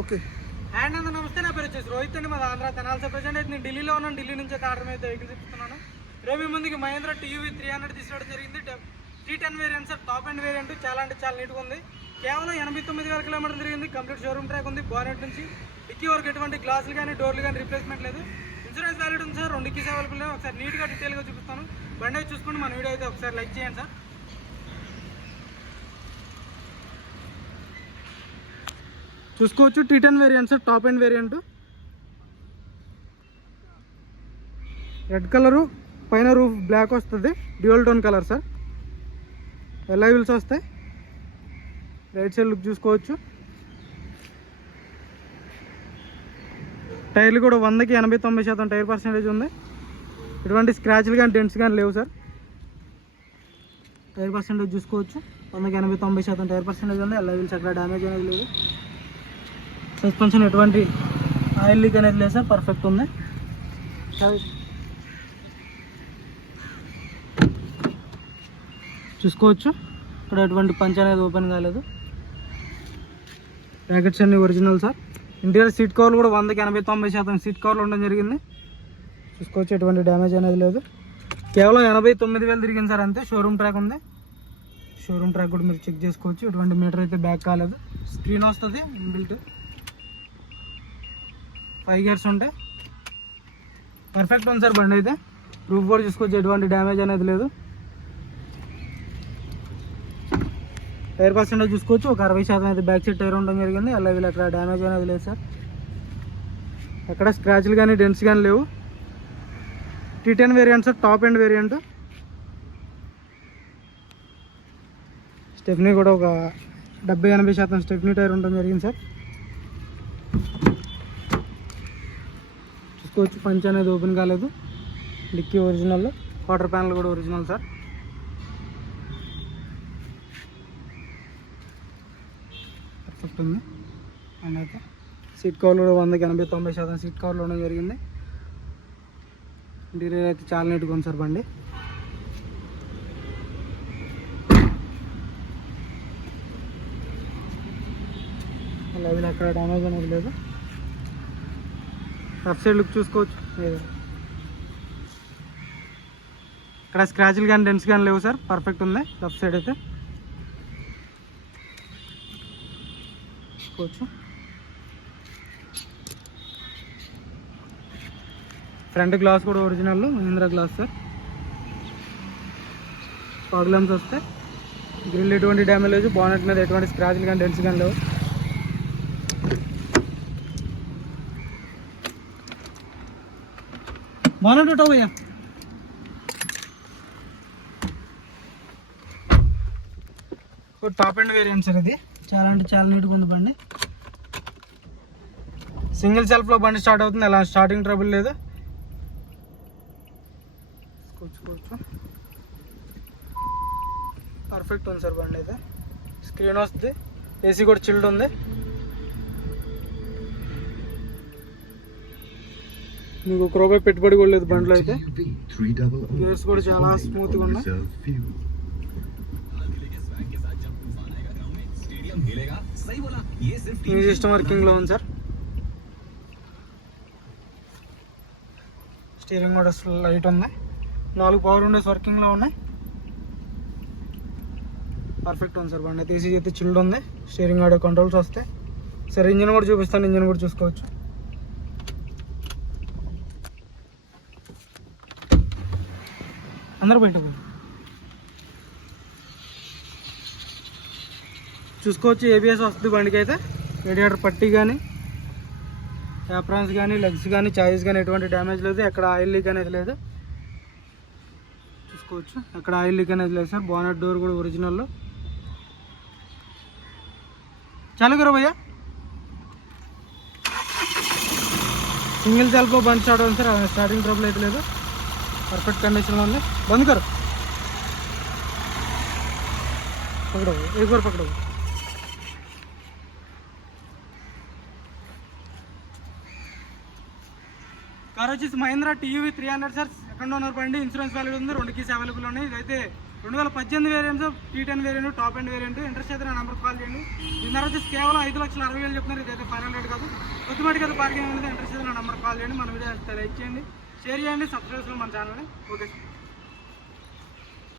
Okay and అందరూ నమస్తే, నా పేరు వచ్చేసి రోహిత్ అండి. మాది ఆంధ్ర తెనాలి. ప్రజెంట్ అయితే నేను ఢిల్లీలో ఉన్నాను. ఢిల్లీ నుంచి అయితే ఆర్డర్ అయితే వెహికల్ చెప్తున్నాను. రేపు ముందుకి మహేంద్ర టీవీ 300 తీసుకోవడం జరిగింది. 310 variant sir, top and variant. చాలా అంటే చాలా నీట్గా ఉంది. కేవలం 89,000 కిలోమీటర్లు తిరిగింది. కంప్లీట్ షోరూమ్ ట్రాక్ ఉంది. బానెట్ నుంచి డిక్కీ వరకు ఎటువంటి గ్లాసులు కానీ డోర్లు కానీ రీప్లేస్మెంట్ లేదు. ఇన్సూరెన్స్ వ్యాలిడ్ ఉంది సార్. 2 కీస్ అవైలబుల్. ఒకసారి నీట్గా డీటెయిల్గా చూపిస్తాను. బండి అయితే చూసుకుంటే మన వీడియో అయితే ఒకసారి లైక్ చేయండి సార్. చూసుకోవచ్చు, T10 variant sir, top and variant. Red colour, పైన రూఫ్ బ్లాక్ వస్తుంది. Dual tone colour sir. Alloy wheels వస్తాయి. రైట్ సైడ్ లుక్ చూసుకోవచ్చు. టైర్లు కూడా 100కి 80-90% టైర్ పర్సెంటేజ్ ఉంది. ఎటువంటి స్క్రాచ్లు కానీ డెంట్స్ కానీ లేవు సార్. టైర్ పర్సెంటేజ్ చూసుకోవచ్చు. 100కి 80-90% టైర్ పర్సెంటేజ్ ఉంది. ఎల్ఐ వీల్స్ అక్కడ డ్యామేజ్ అనేది లేదు. సస్పెన్షన్ ఎటువంటి ఆయిల్ లీక్ అనేది లేదు సార్. పర్ఫెక్ట్ ఉంది. చూసుకోవచ్చు, ఇక్కడ ఎటువంటి పంచ్ అనేది ఓపెన్ కాలేదు. ప్యాకెట్స్ అన్ని ఒరిజినల్ సార్. ఇంటీరియర్ సీట్ కవర్లు కూడా 100కి 80-90% సీట్ కవర్లు ఉండడం జరిగింది. చూసుకోవచ్చు, ఎటువంటి డ్యామేజ్ అనేది లేదు. కేవలం 89,000 తిరిగింది సార్, అంతే. షోరూమ్ ట్రాక్ ఉంది. షోరూమ్ ట్రాక్ కూడా మీరు చెక్ చేసుకోవచ్చు. ఎటువంటి మీటర్ అయితే బ్యాక్ కాలేదు. స్క్రీన్ వస్తుంది ఇన్బిల్ట్. 5 గేర్స్ ఉంటాయి. పర్ఫెక్ట్ ఉంది సార్ బండి అయితే. రూఫ్ కూడా చూసుకోవచ్చు, ఎటువంటి డ్యామేజ్ అనేది లేదు. టైర్ పర్సెంటేజ్ చూసుకోవచ్చు, ఒక 60% అయితే బ్యాక్ సైడ్ టైర్ ఉండడం జరిగింది. అలా వీళ్ళు అక్కడ డ్యామేజ్ అనేది లేదు సార్. ఎక్కడ స్క్రాచ్లు కానీ డెంట్స్ కానీ లేవు. T10 variant sir, top and variant. Stepney కూడా ఒక 70-80% స్టెప్నీ టైర్ ఉండడం జరిగింది సార్. చూసుకోవచ్చు, పంచ్ అనేది ఓపెన్ కాలేదు. డిక్కీ ఒరిజినల్, క్వార్టర్ ప్యానల్ కూడా ఒరిజినల్ సార్. పర్ఫెక్ట్ ఉంది. అండ్ అయితే సీట్ కవర్లు కూడా 100కి 80-90% సీట్ కవర్లు ఉండడం జరిగింది. ఇంటీరియర్ అయితే చాలా నీట్గా ఉంది సార్ బండి. అలాగే అక్కడ డ్యామేజ్ అనేది లేదు. లెఫ్ట్ సైడ్ లుక్ చూసుకోవచ్చు. ఇక్కడ స్క్రాచ్లు కానీ డెంట్స్ కానీ లేవు సార్. పర్ఫెక్ట్ ఉంది లెఫ్ట్ సైడ్ అయితే. చూసుకోవచ్చు, ఫ్రంట్ గ్లాస్ కూడా ఒరిజినల్ Mahindra glass sir. Fog lamps వస్తాయి. గ్రిల్ ఎటువంటి డ్యామేజ్ లేదు. బానెట్ మీద ఎటువంటి స్క్రాచ్లు కానీ డెంట్స్ కానీ లేవు. బానెట్ ఉంటావు భయ్యా. టాప్ అండ్ వేరియంట్ సార్ ఇది. చాలా అంటే చాలా నీట్గా ఉంది బండి. సింగిల్ సెల్ఫ్లో బండి స్టార్ట్ అవుతుంది. అలా స్టార్టింగ్ ట్రబుల్ లేదు. కూర్చోవచ్చు, పర్ఫెక్ట్ ఉంది సార్ బండి అయితే. స్క్రీన్ వస్తుంది. ఏసీ కూడా చిల్డ్ ఉంది. మీకు 1 రూపాయి పెట్టుబడి కూడా లేదు బండిలో అయితే. గేర్స్ కూడా చాలా స్మూత్గా ఉన్నాయి. ఈ సిస్టమ్ వర్కింగ్లో ఉంది సార్. స్టీరింగ్ కూడా లైట్ ఉన్నాయి. 4 పవర్ విండోస్ వర్కింగ్లో ఉన్నాయి. పర్ఫెక్ట్ ఉంది సార్ బండి అయితే. ఏసీ అయితే చిల్డ్ ఉంది. స్టీరింగ్ ఆడియో కంట్రోల్స్ వస్తాయి సార్. ఇంజిన్ కూడా చూపిస్తాను. ఇంజిన్ కూడా చూసుకోవచ్చు. అందరూ బయటకు చూసుకోవచ్చు. ఏబిఎస్ వస్తుంది బండికి అయితే. రేడియేటర్ పట్టీ కానీ యాప్రాన్స్ కానీ లెగ్స్ కానీ చాయిస్ కానీ ఎటువంటి డ్యామేజ్ లేదు. ఎక్కడ ఆయిల్ లీక్ అనేది లేదు. చూసుకోవచ్చు, ఎక్కడ ఆయిల్ లీక్ అనేది లేదు సార్. బానెట్ డోర్ కూడా ఒరిజినల్లో. చాలు కరో భయ్యా. సింగిల్ సెల్ఫ్లో బండి స్టార్ట్ అవుతుంది సార్. స్టార్టింగ్ ట్రబుల్ అయితే లేదు. పర్ఫెక్ట్ కండిషన్లో ఉంది. బంద్ కరో, పక్కడో एक बार पकड़ो. కార్ వచ్చేసి మహీంద్రా టీవీ 300 సార్. సెకండ్ ఓనర్ బండి. ఇన్సూరెన్స్ వ్యాలిడ్ ఉంది. 2 కీస్ అవైలబుల్ ఉన్నాయి. ఇదైతే 2018 variants T10 variant top and variant. Interest అయితే నా నెంబర్ కాల్ చేయండి. దీని ధర వచ్చేసి కేవలం 5,60,000 చెప్తున్నారు. ఇదైతే ఫైనల్ రేట్ కాదు. కొద్దిపాటికి అయితే పార్కింగ్ అనేది ఇంట్రెస్ట్ అయితే నా నెంబర్ కాల్ చేయండి. మన వీడియో లైక్ చేయండి, షేర్ చేయండి, సబ్స్క్రైబ్ చేయండి మన ఛానల్ని. ఓకే.